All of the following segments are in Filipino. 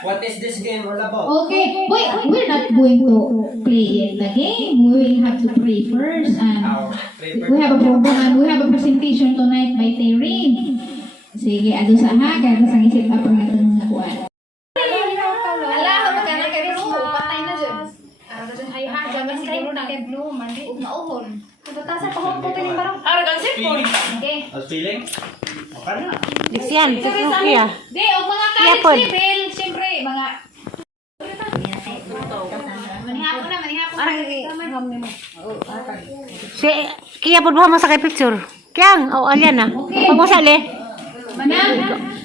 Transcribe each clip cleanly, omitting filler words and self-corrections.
What is this game all about? Okay, wait, we're not going to play the game. We will have to pray first. And we have a program, we have a presentation tonight by Terry. Sige, ado sa ha, kaya sa isip up ang itong mga kuwan. Ala, magkana kay Rulo, patay na dyan. Ay ha, jaman si Rulo na kay Blue, mandi, mauhon. Tasa pa hong puto ng barang. Ah, regang sipon. Okay. How's feeling? Okay na. Diksian, kuya. Di, o mga kalis level, siyempre, mga... Manihapon na, manihapon na. Si, kaya po ba masakay picture? Kiyang, alyan na. Okay. Pagmasali. Manang,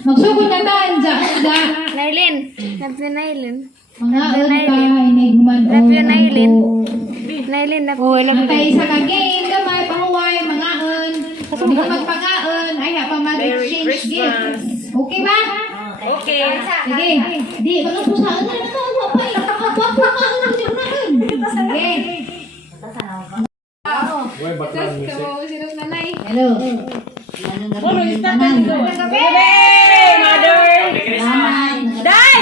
magsugod na taan dyan. Nailin. Napyo Nailin. Mga ulay, nagman o Nailin. Nailin na po. Antay sa kaging, gamay, panguway, mangaon. Hindi ka magpagaon, ay pa mag-exchange gifts. Okay ba? Okay. Sige. Di, mga pusaan na ito. Wapay, nakakapapagaon ang journalin. Sige. Sinong nanay? Hello. Puro istakan ko. Mother! Day!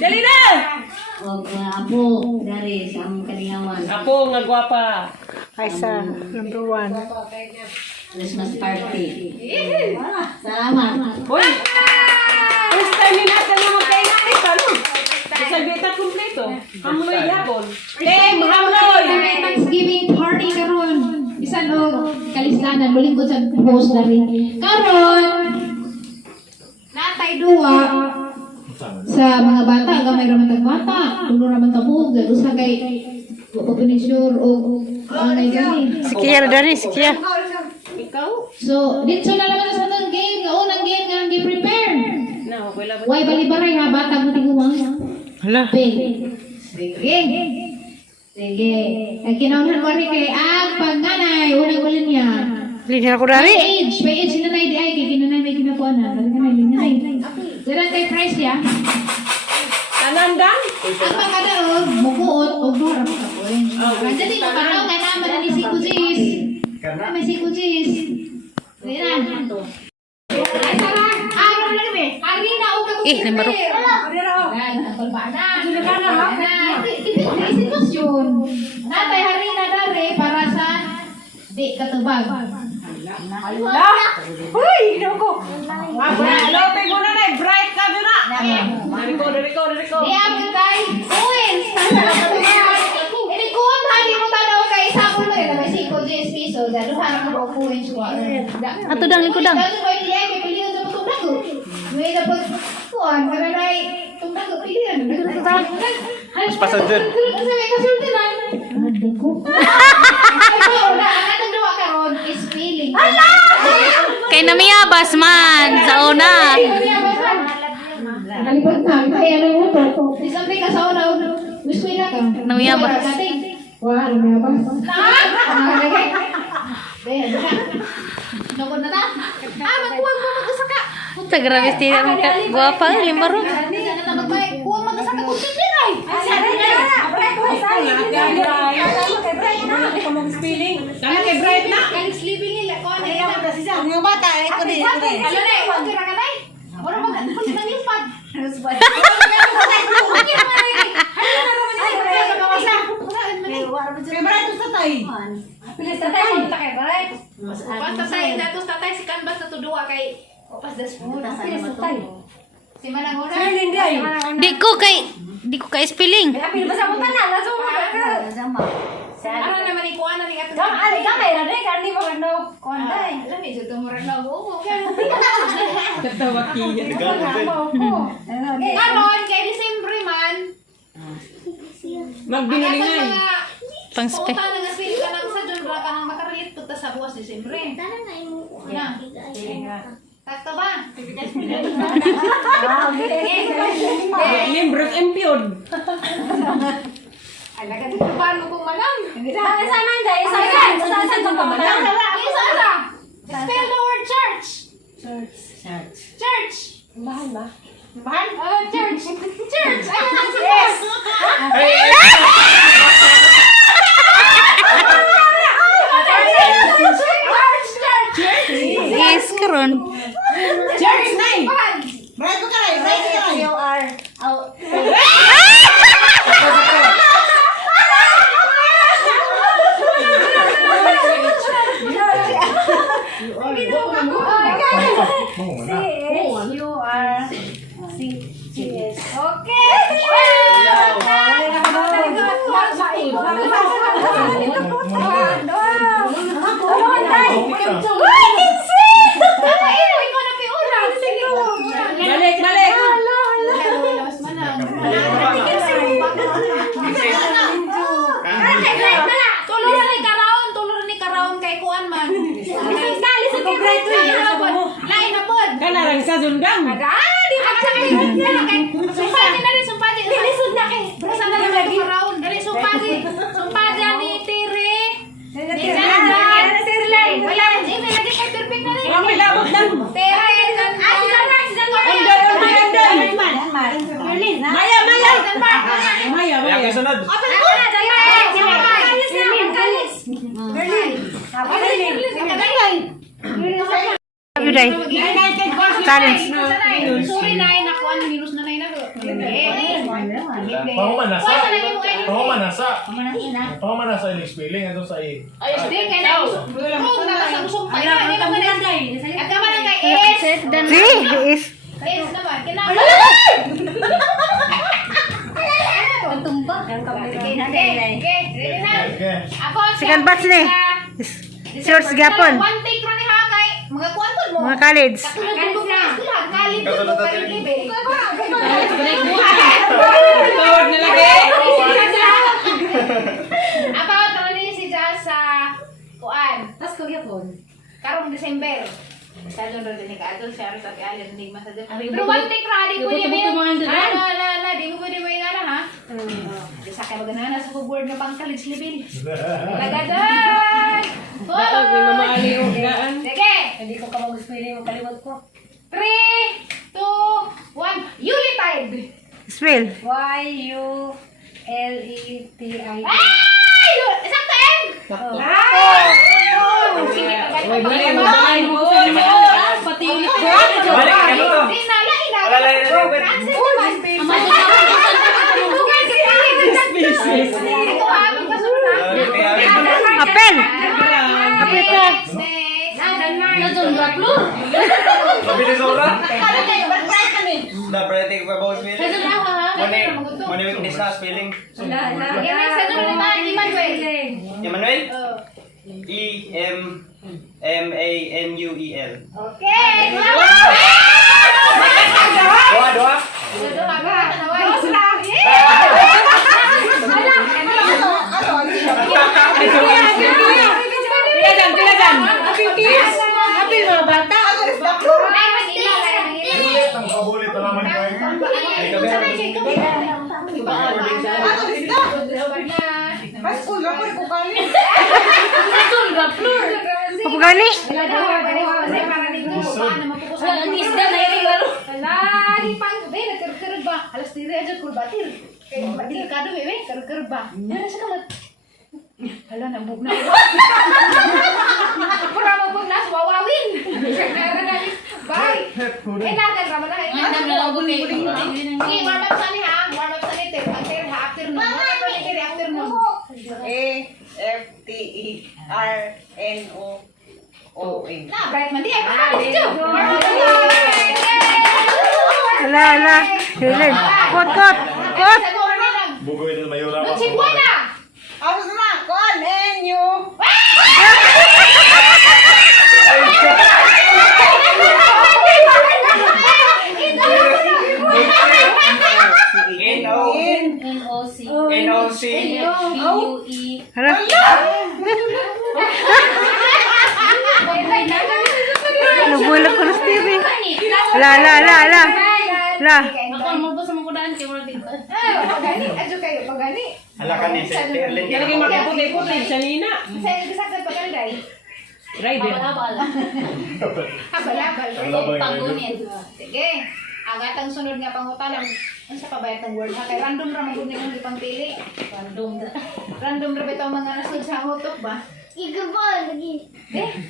Dali na! Apo, dari sa kalingawan. Apo, nga gwapa. Kaisa, number 1. Christmas party. Salamat. Uy! First time ni natin na magkaingan ito, no? Salbita kompleto. Hamuloy yapon. Hamuloy! Thanksgiving party karon. Bisan og kalistanan bulingkod sa host dari. Karon natay duwa sa mga bata, gamay ra man tag bata, tulo ra man tabog, usa kay wa pa ni sure og anay gani. Sikiya dari, sikiya. So, dito na naman sa atong game, nga unang game nga gi-prepare. No, wala ba? Way balibaray ha bata mo tiguang. Hala. Sige. Sige. Ay kinaunan wari kay ang panganay, unang ulan niya. Linya ko dari. May age na na di ay kay kinanay may kinakuha na. Balik na linya ay. Sira kay price ya. Anandang? Ang pagkadaog, mukuot og dora pa ko. Kasi di mo kanaw nga naman ani si Kujis. May si Kujis. Sira. Ay sara. Ano na ni? Ari na og ka. Namaro. Ay, nakulba na. Sitwasyon. Natay hari na dare para sa di katubag. Uy! Ino ko! Lopay mo na na! Bright ka doon na! Dariko! Di abot tay. Uwins. Ini kuwan tadi mo tanaw kay isa ko na may 5 pesos. Dalo harap mo ko uwins ko. Ato dang likudang. Dalo ba di ay pilihan sa tungdag ko. May dapat kuan karay tungdag ko pilihan. Mas pasajud. Sabi ka sultanan. Ko. Ang dua karon is feeling. Kay namiyabas man sa una. Nalipad na, kaya na yung ito. Isang ka sa una, gusto nila ka. Namiyabas. Wah, namiyabas. Nukod na ta? Magkuwag mo mag-asaka. Sa grabe sila ka. Guwapa, limaro. Kuwag mag-asaka kung sindiray. Kaya kay Bright na! Sleeping nila. Kuwag na yan. Mga bata, ito din. Ano na eh, huwag kira ka na eh. Wala mag-anulis ng ilpad. Kaya ba ito sa tayo? Pilis tatay, punta kay Baray. Pas tatay, datos tatay si Canvas na tudua kay Opas das Puro. Pilis tatay. Si Manang ora. Di ko kay spelling. Happy ba sa punta na? Laso mo ka. Ano naman ikuan na ni ato. Ali ka may rade kan ni mo no. Kuan dai. Alam ni juto mo rano go. Katawa kiya. Karon kay December man. Magbinulingay. Pang spe. Punta na nga sila kanang sa John ra kanang makarelate pud ta sa buwas December. Takto ba? Membros empiod. Alaga sa tuban mo kung Manang. Sana dahil sa Manang. Isa. Spell the word church. Search. Church. Mahal ba? Mahal? Church. Church. Ayun na si Yes. Yes, karon. Church name! Right ko karay, right ko karay. You are out. Balik, balik! Tulor ni karaon kay kuan man. Dali sa kibret lain na pod. Kana lang sa Zundang. Di ba sa kay sumpati na rin sumpati. Lisod na kay. Brasa na lang lagi karaon. Dali sumpati. Sumpati ani tire. Di sana sirlay. Wala ni lagi kay perfect na rin. May labot lang. Tere kan. Maya, Maya! Maya, Maya. Sabi day. Challenge. Sorry na nakuan minus na na Pahumanasa yung spelling ito sa i. Di kay na. Kung nakasang pa na ni naman ay. Agama na kay S. See, is. S naman. Kina. Okay, ready na. Okay. Ako Second batch ni. Shorts gapon. One take ra ni ha kay mga kuan mo. Mga college. Katulad na. Kalid mo kay libe. Tawag na lagi. About ni si Jazz sa kuan. Tas ko gyapon. Karong December. Sa doon rin ni Kaadol, siya rin sa Allen, hindi masada. Pero one take ra, di pwede mo yun. Di mo pwede mo yun ha? Di sa kayo magana sa board na pang college level. Lagadan! Daog may mamaali yung gaan. Sige! Hindi ko ka mag-spelling mo kalimot ko. 3, 2, 1, Yulitide! Spell. Y-U-L-E-T-I-D. Ay! Sakto M! Sige, May balik mo. Pati ulit ko. Balik ka mo to. Di nala, ina. Wala lang yung record. Answer naman. Business. Ito amin ka sunod. Apel. Apel ka. Mabilis ako na. Kala kayo, ba't kami? Dapat pa ba spelling? Sa dalawa ha? Mani weakness na spelling. Yan ay sa sunod naman, Emmanuel. Emmanuel? E-M-M-A-N-U-E-L. Okay. Doa, doa. Happy mga bata. Ang kabulit na naman kayo. Kapagani. Hala, nabug na. Pura mabug na, wawawin. Bye. Eh, natin, rama na. Okay, warm up sa ni ha. Warm up sa ni Ter. Ang Ter ha, afternoon. Warm up sa ni Ter, afternoon. A-F-T-E-R-N-O-O-A. Na, bright man. Di, ay, warm up si Jo. Warm up sa ni. Ala, ala. Helen. Kot, kot. Kot. Bugoy na mayura pa. Si Buena. Ako na, kon, N-U. N-O-C. N-O-C. U-E. Hala. Nabulak ko na sa TV. Ala, ala, ala, ala. Ala. Ako, mo ba sa mga mudaan kayo muna dito. Pagani. Adyo kayo, pagani. Hala ka ni, sa Terlin. Kalagay makiputi-puti sa nina. Saya nagkasakit pagani dahil. Rider. Habal. Panggunit. Sige. Agatang sunod nga pangutanan. Ano sa pabayat ng word ha? Kay random ra maguni ang ipang pili. Random ra bitaw mga nasud sa hotok ba? Igabal lagi.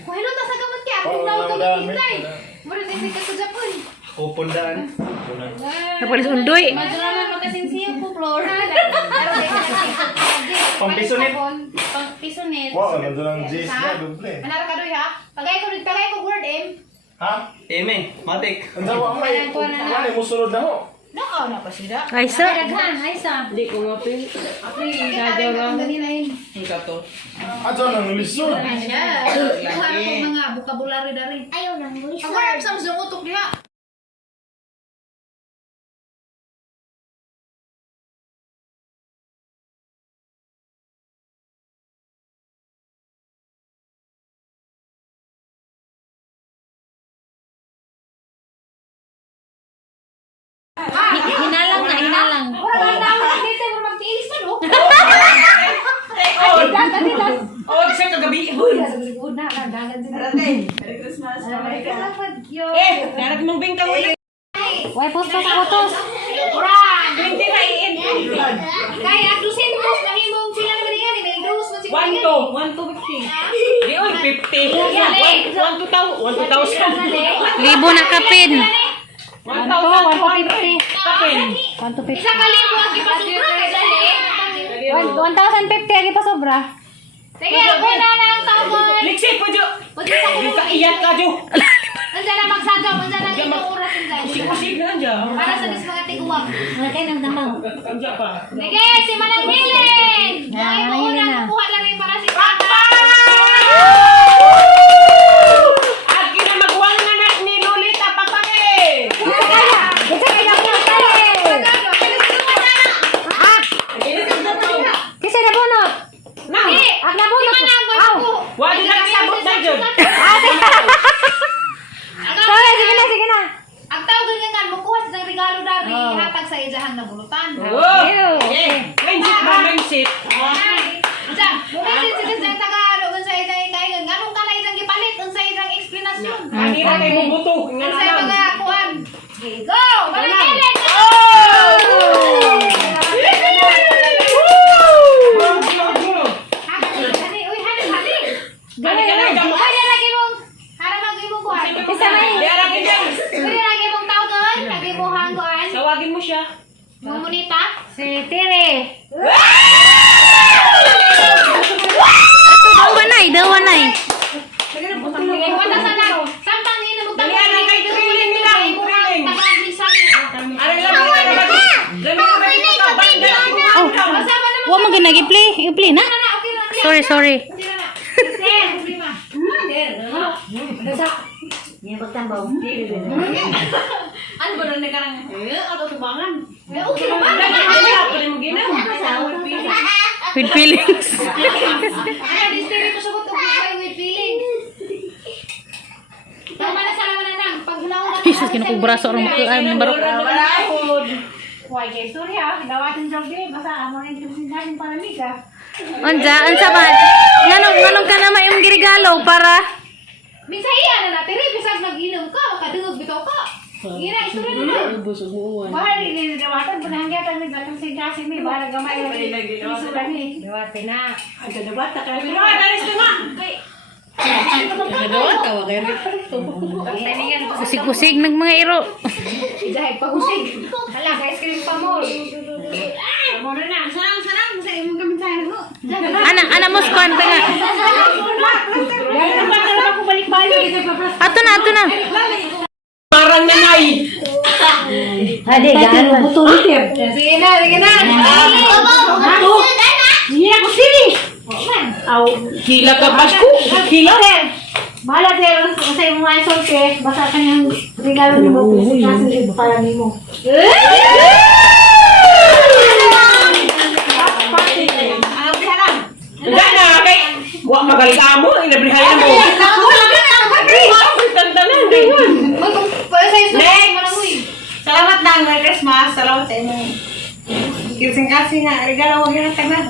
Kung hilo ta sa gamot kaya ako na ka magkitay. Mura din ka sa Japon. Pupundaan. Napalis undoy. Maduraman makasinsiyo po, Flora. Pampisonit. Pampisonit. Wow, nandun ang G's na, duble. Anara ka doy ha? Tagay ko word Ha? Eme, matik. Ang dawa ang may, wala mo sunod na ho. No, na pa sila. Ay, sa. Hindi ko mapil. Dadyaw lang. Adyo nang lisod. Kuha na kong mga vocabulary dari. Ayaw nang mulis. Ang harap sa mga utok diha. Hinalang na, hinalang. Wala na ako dito mo magtiis pa no. Oh, sa kagabi. Uy. Una na dagan din. Merry Christmas. Darat mong bingkang ulit. Why putos? Ora! 20 na iin. Kaya adusin mo na himong sila naman yan. May dos mo si 1 to 50. Di oy 50. 1 to 1,000. Libo na kapin. 1,000 kapin. 150. Isa ka libo ang ipasubra kay dali. 1,050 lagi pa sobra. Sige, ako na lang tawag. Liksi po jo. Pwede sa Di ka iyak ka jo. Nandiyan na magsadyaw, nandiyan na itong oras nandiyan. Kusig na dyan. Para sa dis mga tiguwang. Kaya nang damang. Kanja pa. Sige, si Manang Helen! Ay, Manang Helen na. kukuha lang rin para si Papa! At kinamagwang na ni Lolita Papake. Kasi nabunot. Nang. Ang nabunot. Si Manang, ko. Wadi na sabot na dyan. Sige na. Ang tawag ganyan nga, mukuha sa regalo dari, hatag sa ijahang nabulutan. Oh. Mindset ba? Mindset. Diyan, mumilit sila sa Tagalog, sa ijang ikaingan. Ganun ka na ijang gipalit, sa ijang explanation. Kanina kay bubuto. Ang sa mga kuhan. Okay, go! Manang Helen! Tawagin mo siya. Munita? Si Tire. Dawanay. Wala sa lang. Samtang ina mo Dali, anak, kay Trilin nila. Trilin. Taga-bisan. Ano lang mo na naman? Dami ka ba dito ka? Banda. Masama naman. Wa man gina i-play na. Okay na. Sorry. Sira na. Sir, problema. Ano ba na karang? Ato tubangan. Okay ba? Ano mo ginawa? With feelings. Ano distiri ko sa buto with feeling. Tama na sa lawan na nang pag nauna. Jesus, kinakubraso orang makaan barok. Why kay story ha? Dawatin jog di basta amo rin sindahin para miga. Ansa ba? Nganong ka na may yung girigalo para Minsan iya na natiri bisag nag-inom ka, makadungog bitaw ka. Gira istorya na. Bahal ini dawatan panangga tan naglatang sindasin mi bahal gamay lagi. Isudan ni. Dawatin na. Ada debata ka. Pero dari setengah. kusig-kusig ng mga iro. Ijahay pagusig. Hala, guys, cream pa mo. Mo na. Sarang sa imong gamintahan mo. Ana mo span pa nga. Ako balik-balik. Ato na. Parang nanay. Ade gaan buto litir. Sige na. Ako. Hindi ako sili. Aw, hila ka Pasko. Hila. Bahala din sa imong mga solte. Basta kanyang regalo ni mo. Kasi para ni mo. Hindi na, kay wa magalita mo, inabrihay na mo. Tantanan, ganyan. Para sa iso. Next! Salamat na, Merry Christmas. Salamat sa inyo. Kasing-kasing nga, regalo wag yung tanan.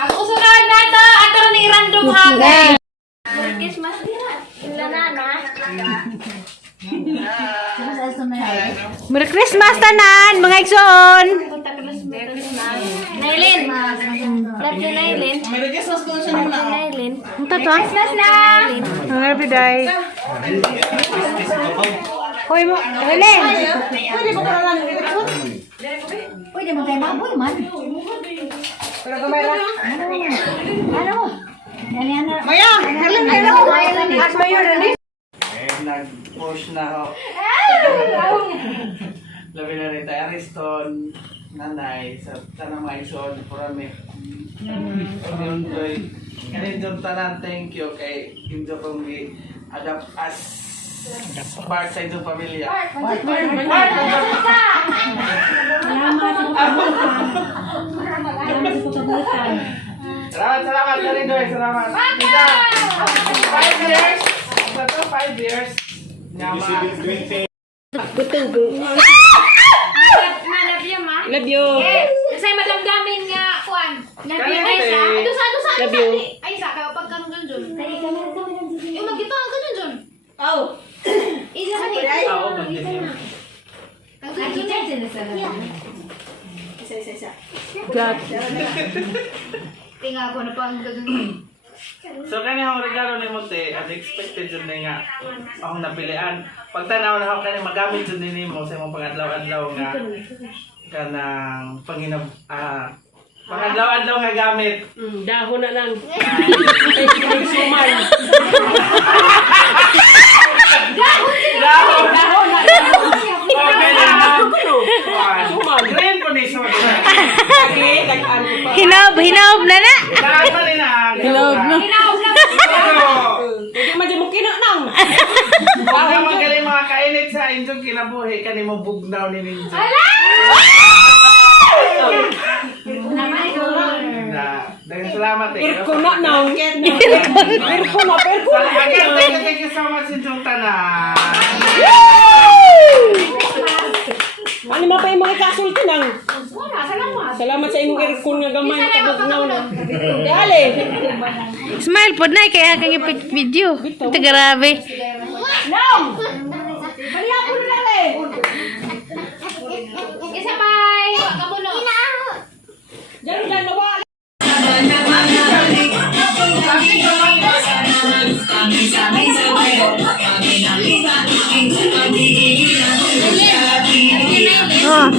Ang usunod na to, ato ni random hagay. Merry Christmas tanan, mga igsoon. Nailin. Love you, Nailin. Merry Christmas ko sa inyo na. Nailin. Ang tato ah. Christmas na! Happy day. Hoy mo, Helen. Pwede ba para lang? Pwede mo tayo maboy man. Pero kamera. Ano? Yan na. Maya! Helen, Helen! At mayor ni. Nag-push na ho. Labi na rin tayo. Ariston, nanay, sa tanang maison, purami. Yung doy. Kanin yung tanan, thank you kay Indo kong i-adapt as part sa inyong pamilya. Salamat na rin doy. Salamat. 5 years. Sa to, 5 years. Nyama. Love you, ma. Love you. Kasi madamdamin nga, kuan. Love you, ay sa. Ito sa. Love you. Ay sa, kaya pag kanong dun. Yung magkita ang kanong dun. Oh! Isa ka ni. Oo, mag-ganyan. Ang kanong dun. Isa. God. Tinga ko na pang gagawin. So kanya ang regalo ni Mote, unexpected yun na nga akong napilian. Pagtanaw na ako kanya magamit yun din mo sa imong pangadlaw-adlaw nga kanang pangadlaw-adlaw nga gamit. Dahon na lang. Suman. Dahon na lang. Okay lang. Green po ni Suman. Hinaob na na. Lahat pa rin Hilaw na. Hindi man mo kinanang. Huwag ka magaling mga kainit sa inyong kinabuhi ka ni mo bugnaw ni Ninja. Dahil salamat eh. Irko na nang. Irko na. Again, thank you so much inyong tanan. Ano mo pa yung mga kasulti nang? Salamat sa imong irkon nga gamay kabugnaw na. Dali. Smile pod na kaya kang video. Ito grabe. Nang. Baliya ko na dali. Isa pa'y kabuno. Diyan nawala. Oh.